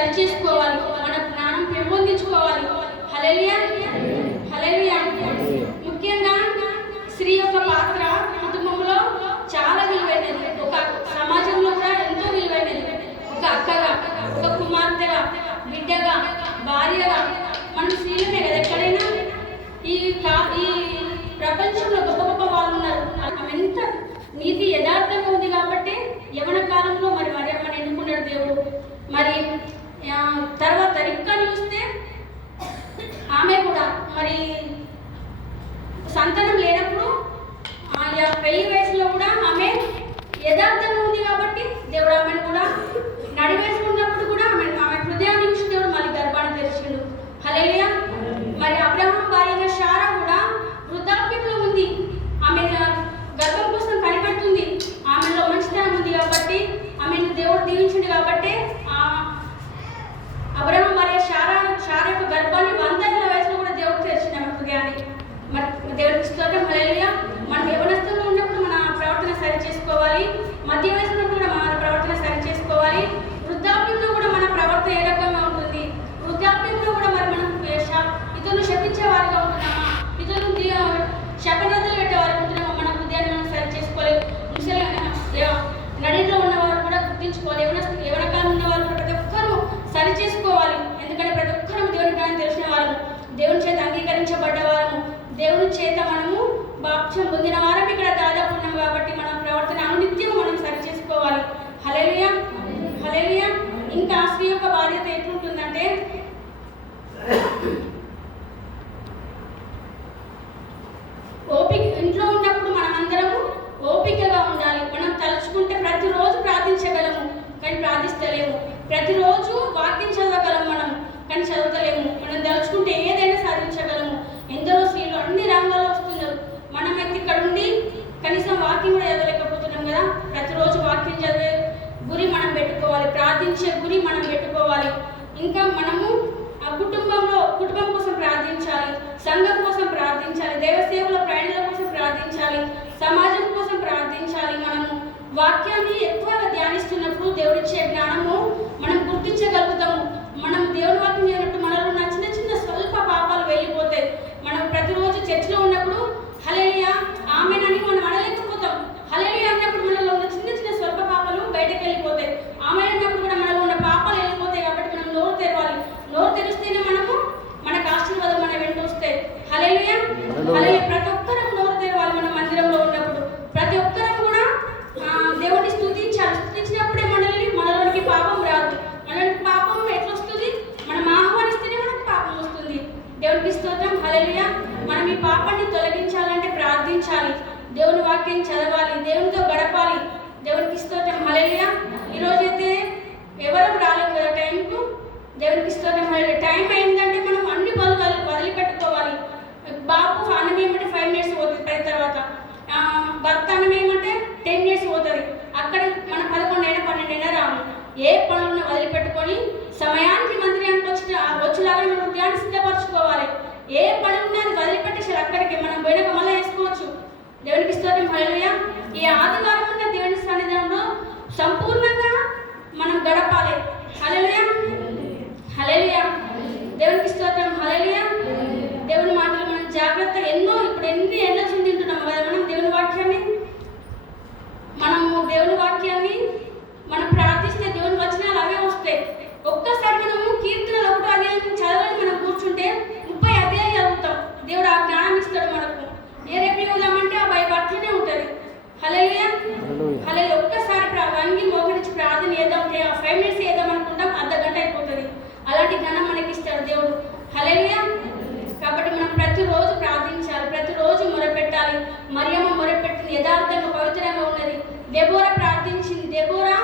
సరి చేసుకోవాలి, మన జ్ఞానం పెంపొందించుకోవాలి. హల్లెలూయా, హల్లెలూయా. ముఖ్యంగా స్త్రీ యొక్క పాత్ర కుటుంబంలో చాలా విలువైనది, ఒక సమాజంలో కూడా ఎంతో విలువైనది. ఒక అక్కగా, ఒక కుమార్తెగా, బిడ్డగా, భార్యగా మనం స్త్రీలమే కదా. ఎక్కడైనా ఈ ప్రపంచంలో గొప్ప గొప్ప వాళ్ళు ఉన్నారు. ఆమె ఎంత నీతి యథార్థంగా ఉంది కాబట్టి యవన కాలంలో మరి మరియమ్మని ఎన్నుకున్నాడు దేవుడు. మరి తర్వాత రిబ్కాని చూస్తే ఆమె కూడా మరి సంతానం లేనప్పుడు పెళ్లి వయసులో కూడా ఆమె యథార్థంగా ఉంది కాబట్టి దేవుడు ఆమెను కూడా నడి వయసులో ఉన్నప్పుడు కూడా ఆమె హృదయాన్ని చూసి దేవుడు మళ్ళీ గర్భాన్ని తెరిచిండు. హల్లెలూయా. మరి అబ్రహాం భార్య శారా కూడా వృద్ధాప్యంలో ఉంది, ఆమె గర్భం కోసం కనిపెడుతుంది, ఆమెలో మంచితనం ఉంది కాబట్టి ఆమెను దేవుడు దీవించింది కాబట్టి అబ్రహాం భార్య శారా యొక్క గర్భాన్ని 100 ఏళ్ల వయసులో కూడా దేవుడు తెరిచింది ఆమె హృదయాన్ని. మరి దేవుడికి స్తోత్రం. హల్లెలూయా. మనం యవనస్తుల్లో ఉన్నప్పుడు మన ప్రవర్తన సరి చేసుకోవాలి, మధ్య వయసులో కూడా మన ప్రవర్తన సరి చేసుకోవాలి, వృద్ధాప్యంలో కూడా మన ప్రవర్తన ఏ రకంగా ఉంటుంది, వృద్ధాప్యంలో కూడా మరి మనం ఇతరులు శపించే వారిగా ఉంటున్నామా, ఇతరులు శపనతలు పెట్టే వారికి ఉంటున్నామా, మన హృదయాన్ని మనం సరి చేసుకోలేదు. నడిలో ఉన్నవారు కూడా గుర్తించుకోవాలి, యవన కాలం ఉన్నవారు కూడా ప్రతి ఒక్కరూ సరి చేసుకోవాలి. ఎందుకంటే ప్రతి ఒక్కరూ దేవుని జ్ఞానం తెలిసిన వారు, దేవుని చేత అంగీకరించబడ్డ వారము, దేవుని చేత మనము బాప్త్యం పొందిన వారం ఇక్కడ దాదాపు ఉన్నాం కాబట్టి మన ప్రవర్తన అనునిత్యం మనం సరి చేసుకోవాలి. హల్లెలూయా, హల్లెలూయా. ఇంకా స్త్రీ యొక్క బాధ్యత ఎట్లుంటుందంటే ఓపిక. ఇంట్లో ఉన్నప్పుడు మనం అందరము ఓపికగా ఉండాలి. మనం తలుచుకుంటే ప్రతిరోజు ప్రార్థించగలము కానీ ప్రార్థిస్తలేము, ప్రతిరోజు వాక్యం చదవగలము మనం కానీ చదవలేము. మనం తలుచుకుంటే ఏదైనా సాధించగలము. ఎందరో స్త్రీలు అన్ని రంగాల్లో వస్తున్నారు, మనం అయితే ఇక్కడ ఉండి కనీసం వాక్యం కూడా చదవలేకపోతున్నాం కదా. ప్రతిరోజు వాక్యం చదివే గురి మనం పెట్టుకోవాలి, ప్రార్థించే గురి మనం పెట్టుకోవాలి. ఇంకా మనము కుటుంబం కోసం ప్రార్థించాలి, సంఘం కోసం ప్రార్థించాలి, దేవసేవల ప్రయాణాల కోసం ప్రార్థించాలి, సమాజం కోసం ప్రార్థించాలి. మనము వాక్యాన్ని ఎక్కువగా ధ్యానిస్తున్నప్పుడు దేవుడిచ్చే జ్ఞానము మనం గుర్తించగలుగుతాము. మనం దేవుని వాక్యం చేయనట్టు మనలో ఉన్న చిన్న చిన్న స్వల్ప పాపాలు వెళ్ళిపోతాయి. మనం ప్రతిరోజు చర్చిలో ఉన్నప్పుడు హల్లెలూయా ఆమేనని మనం అనలేకపోతాం. హల్లెలూయా అన్నప్పుడు మనలో ఉన్న చిన్న చిన్న స్వల్ప పాపాలు బయటకు వెళ్ళిపోతాయి. ఆమేన్ అన్నప్పుడు కూడా మనలో ఉన్న పాపాలు వెళ్ళిపోతాయి. కాబట్టి మనం నోరు తెరవాలి, నోరు తెరిస్తేనే మనకు ఆశీర్వాదం మన వెంట వస్తాయి. హల్లెలూయా, హల్లెలూయా. ప్రతి ఒక్కరం నోరు తెరవాలి. మన మందిరంలో ఉన్నప్పుడు ప్రతి ఒక్కరం కూడా దేవుడిని స్తుతించాలి. స్తుతించినప్పుడే మనలోనికి పాపం రాదు. మనలోనికి పాపం ఎట్లా వస్తుంది? మనం ఆహ్వానిస్తేనే మనకు పాపం వస్తుంది. దేవుడికి స్తోత్రం. హల్లెలూయా. మనం ఈ పాపాన్ని తొలగించాలంటే ప్రార్థించాలి, దేవుని వాక్యం చదవాలి, దేవునితో గడపాలి. దేవునికి స్తోత్రం. హల్లెలూయా. ఈరోజైతే ఎవరు రాలేము కదా టైంకు. దేవునికి స్తోత్రం. హల్లెలూయా. టైం అయిందంటే మనం అన్ని పనులు వదిలిపెట్టుకోవాలి. బాబు అన్నం ఏమంటే 5 minutes పోతుంది, పైన తర్వాత భర్త అన్నం ఏమంటే 10 minutes పోతుంది. అక్కడ మనం 11 అయినా 12 అయినా రాము. ఏ పనులను వదిలిపెట్టుకొని సమయానికి మందిరానికి వచ్చేలాగా మనం హృదయాన్ని సిద్ధపరచుకోవాలి. ఏ పని ఉన్నా అది వదిలిపెట్టేసి అక్కడికి మనం పోయినాక మళ్ళీ వేసుకోవచ్చు. దేవునికి స్తోత్రం. హల్లెలూయా. ఈ ఆదివారం ఉన్న దేవుని సన్నిధానంలో సంపూర్ణంగా మనం గడపాలి. హల్లెలూయా, హల్లెలూయా. దేవునికి స్తోత్రం. హల్లెలూయా. దేవుని మాటలు మనం జాగ్రత్తగా ఇప్పుడు ఎన్ని ఏళ్ళ తింటున్నాము కదా మనం దేవుని వాక్యాన్ని మనం ప్రార్థిస్తే దేవుని వచనాలు అవే వస్తాయి. ఒక్కసారి మనము కీర్తనలు 1 అధ్యాయం చదవని మనం కూర్చుంటే 30 అధ్యాయాలు చదువుతాం. దేవుడు ఆ జ్ఞానం ఇస్తాడు మనకు. ఏ రేపు చదువుదామంటే ఆ బైబిల్ అట్లనే ఉంటుంది. హల్లెలూయా, హల్లెలూయా. ఒక్కసారి వంగి మోకరించి ప్రార్థన చేద్దాం, 5 minutes చేద్దాం అనుకుంటాం, అర్ధగంట అయిపోతుంది. అలాంటి జ్ఞానం మనకి ఇస్తాడు దేవుడు. హల్లెలూయా. కాబట్టి మనం ప్రతిరోజు ప్రార్థించాలి, ప్రతిరోజు మొరపెట్టాలి. మరియమ్మ మొరపెట్టింది యథార్థంగా పవిత్రంగా ఉన్నది. దెబోరా ప్రార్థించింది. దెబోరా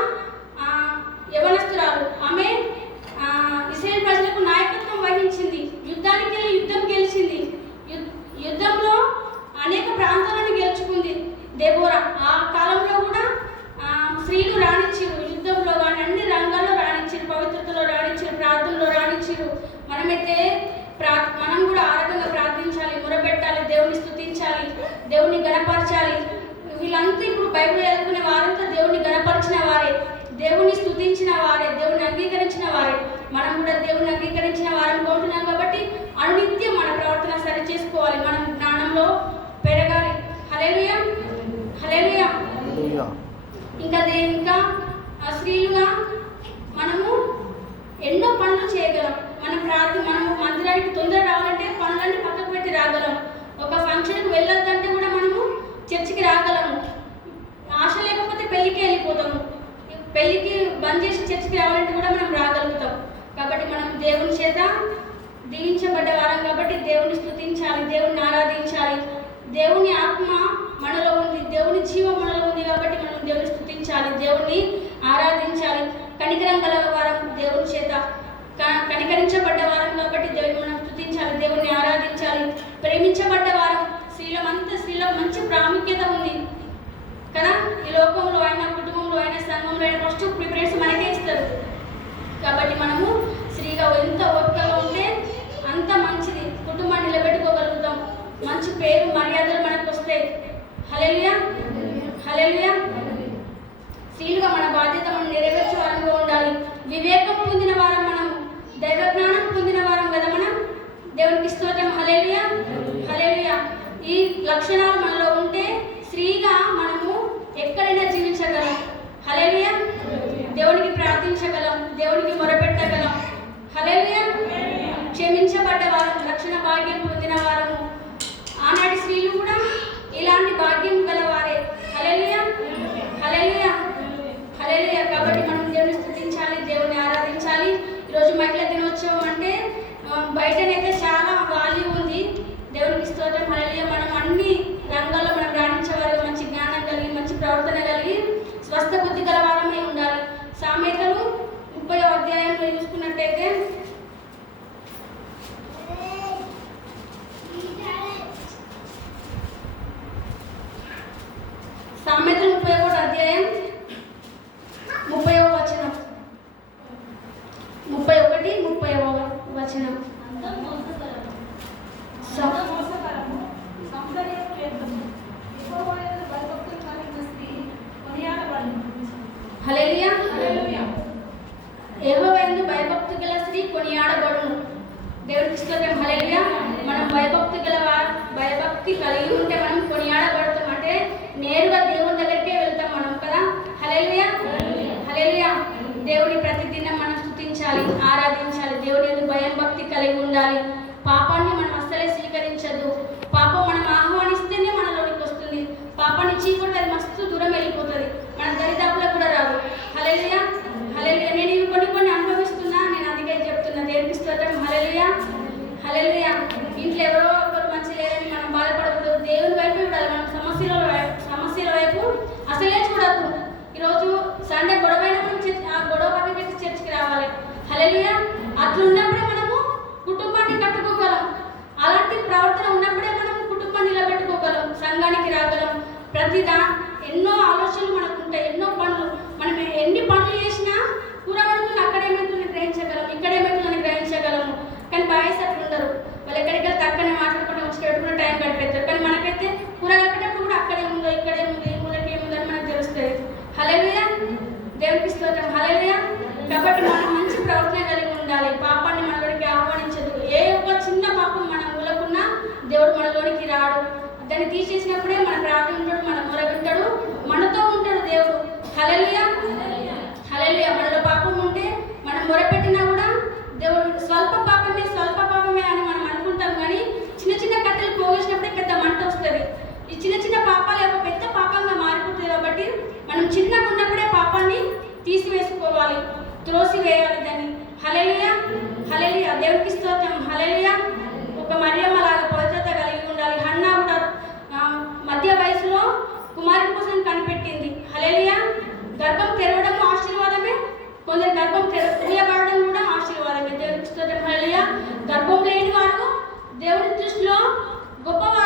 యవనస్తురాలు, ఆమె ఇశ్రాయేలు ప్రజలకు నాయకత్వం వహించింది. యుద్ధానికి వెళ్ళి యుద్ధం గెలిచింది. యుద్ధంలో అనేక ప్రాంతాలను గెలుచుకుంది దెబోరా. ఆ కాలంలో కూడా స్త్రీలు రాణించారు, యుద్ధంలో కానీ అన్ని రంగాల్లో రాణించారు, పవిత్రతలో రాణించారు, ప్రార్థనలో రాణించారు. మనం కూడా ఆ రకంగా ప్రార్థించాలి, మొరపెట్టాలి, దేవుని స్తుతించాలి, దేవుని గణపరచాలి. వీళ్ళంతా ఇప్పుడు బైబిల్ చదువుకునే వారంతా దేవుని గణపరిచిన వారే, దేవుని స్తుతించిన వారే, దేవుని అంగీకరించిన వారే. మనం కూడా దేవుని అంగీకరించిన వారం ఉంటున్నాం కాబట్టి అనునిత్యం మన ప్రవర్తన సరి చేసుకోవాలి, మనం జ్ఞానంలో పెరగాలి. హల్లెలూయా, హల్లెలూయా. ఇంకా స్త్రీలుగా మనము ఎన్నో పనులు చేయగలం. మనము మందిరానికి తొందర రావాలంటే పనులన్నీ పక్కకు పెట్టి రాగలం. ఒక ఫంక్షన్కి వెళ్ళొద్దంటే కూడా మనము చర్చికి రాగలము. ఆశ లేకపోతే పెళ్ళికి వెళ్ళిపోతాము. పెళ్ళికి బంద్ చేసి చర్చికి రావాలంటే కూడా మనం రాగలుగుతాం. కాబట్టి మనం దేవుని చేత దీవించబడ్డ వారం కాబట్టి దేవుని స్తుతించాలి, దేవుని ఆరాధించాలి. దేవుని ఆత్మ మనలో ఉంది, దేవుని జీవం మనలో ఉంది కాబట్టి మనం దేవుని స్తుతించాలి, దేవుని ఆరాధించాలి. కనికరం గల వారం దేవుని చేత కనికరించబడ్డ వారం కాబట్టి దేవుని మనం స్తుతించాలి, దేవుని ఆరాధించాలి. ప్రేమించబడ్డ వారం స్త్రీలో మంచి ప్రాముఖ్యత ఉంది కదా. ఈ లోకంలో అయినా, కుటుంబంలో అయినా, సంఘంలో అయినా ఫస్ట్ ప్రిఫరెన్స్ మనకే ఇస్తారు. కాబట్టి మనము స్త్రీగా ఎంత ఓపికగా ఉంటే అంత మంచిది. కుటుంబాన్ని నిలబెట్టుకోగలుగుతాం, మంచి పేరు మర్యాదలు మనకు వస్తాయి. హల్లెలూయా, హల్లెలూయా. స్త్రీలుగా మన బాధ్యత మనం నెరవేర్చే వారంగా ఉండాలి. వివేకం పొందిన వారం, మనం దైవ జ్ఞానం పొందిన వారం కదా మనం. దేవునికి స్తోత్రం. హల్లెలూయా, హల్లెలూయా. ఈ లక్షణాలు మనలో ఉంటే స్త్రీగా మనము ఎక్కడైనా జీవించగలం. హల్లెలూయా. దేవునికి ప్రార్థించగలం, దేవునికి మొరపెట్టగలం. హల్లెలూయా. క్షమించబడ్డ వారం, రక్షణ భాగ్యం పొందిన వారము. ఆనాటి స్త్రీలు కూడా ఇలాంటి భాగ్యం గలవారే. హల్లెలూయా, హల్లెలూయా, హల్లెలూయా. కాబట్టి మనం దేవుని స్తుతించాలి, దేవుని ఆరాధించాలి. ఈరోజు మహిళా దినోత్సవం అంటే బయటనైతే చాలా వాల్యూ ఉంది. దేవునికి స్తోత్రం. హల్లెలూయా. మనం అన్ని రంగాల్లో మనం రాణించేవారు, మంచి జ్ఞానం కలిగి, మంచి ప్రవర్తన కలిగి, స్వస్థ బుద్ధి గల వారమై ఉండాలి. సామెతలు 30వ అధ్యాయంలో చూసుకున్నట్టయితే సామెతలు 31వ అధ్యాయం 30వ వచనం, 31, 30వ వచనం. హల్లెలూయా, యెహోవాయందు భయభక్తి గల స్త్రీ కొనియాడబడును. దేవునికి స్తోత్రం. హల్లెలూయా. మనం భయభక్తి కలిగి ఉంటే మనం కొనియాడబడతాం. అంటే నేరుగా దేవుని దగ్గరికే వెళ్తాం మనం కదా. హల్లెలూయా, హల్లెలూయా. దేవుని ప్రతిదినం మనం స్తుతించాలి, ఆరాధించాలి. దేవుని యందు భయం భక్తి కలిగి ఉండాలి. పాపాన్ని మనం అస్సలే స్వీకరించద్దు. పాపం మనం ఆహ్వానిస్తేనే మనలోనికి వస్తుంది. పాపాన్ని చీకొట్టి అది మస్తు దూరం వెళ్ళిపోతుంది, మన దరిదాపులకు కూడా రాదు. హల్లెలూయా, హల్లెలూయా. నేను ఇవి కొన్ని అనుభవిస్తున్నా, నేను అందుకే చెప్తున్నా. దేవునికి స్తోత్రం. హల్లెలూయా, హల్లెలూయా. ఇంట్లో ఎవరో ఒకరు మంచి లేరని మనం బాధపడకూడదు. దేవుని వైపు చూడాలి. మనం సమస్యల వైపు అసలే చూడద్దు. ఈరోజు సండే గొడవైనా మనం ఆ గొడవ పక్కకి చర్చికి రావాలి. హల్లెలూయా. అట్లున్నప్పుడే మనము కుటుంబాన్ని కట్టుకోగలం. అలాంటి ప్రవర్తన ఉన్నప్పుడే మనం కుటుంబాన్ని నిలబెట్టుకోగలం, సంఘానికి రాగలం. ఎన్నో ఆలోచనలు మనకు ఉంటాయి, ఎన్నో పనులు. మనం ఎన్ని పనులు చేసినా కూరగాయలు అక్కడేమైతుందని గ్రహించగలం, ఇక్కడేమైతుందని గ్రహించగలము. కానీ బాయ్స్ అట్లుండరు. వాళ్ళు ఎక్కడికి వెళ్తే అక్కడనే మాట్లాడుకుంటూ వచ్చి పెట్టుకుని టైం గడిపేస్తారు. కానీ మనకైతే కూరగాయలు పెట్టేటప్పుడు కూడా అక్కడే ఉందో, ఇక్కడే ఉందో, ఈ మూలకి ఏముందో అని మనకు తెలుస్తుంది. హల్లెలూయా, దేవునికి స్తోత్రం. హల్లెలూయా. కాబట్టి మనం మంచి ప్రవర్తన కలిగి ఉండాలి. పాపాన్ని మనలోనికి ఆహ్వానించదు. ఏ ఒక్క చిన్న పాపం మన మూలకున్నా దేవుడు మనలోనికి రాడు. దాన్ని తీసేసినప్పుడే మన ప్రార్థన ఉంటాడు, మన మొర వింటాడు, మనతో ఉంటాడు దేవుడు. హల్లెలూయా, హల్లెలూయా. మనలో పాపం ఉంటే మనం మొరపెట్టినా కూడా దేవుడు స్వల్ప పాపమే అని మనం అనుకుంటాం. కానీ చిన్న చిన్న కట్టెలు పోగేసినప్పుడే పెద్ద మంట వస్తుంది. ఈ చిన్న పాపాలు ఒక పెద్ద పాపంగా మారిపోతుంది. కాబట్టి మనం చిన్నగా ఉన్నప్పుడే పాపాన్ని తీసివేసుకోవాలి, త్రోసివేయాలి దాన్ని. హల్లెలూయా, హల్లెలూయా. దేవునికి స్తోత్రం. హల్లెలూయా. ఒక మరియమ్మ లాగా పవిత్రత కలిగి ఉండాలి. హన్నా కూడా మధ్య వయసులో కుమారుని కోసం కనిపెట్టింది. హల్లెలూయా. గర్భం తెరవడం ఆశీర్వాదమే, కొందరు గర్భం తీయబడడం కూడా ఆశీర్వాదమే. దేవునికి స్తోత్రం. హల్లెలూయా. గర్భం లేని వారు దేవుని దృష్టిలో గొప్పవారు.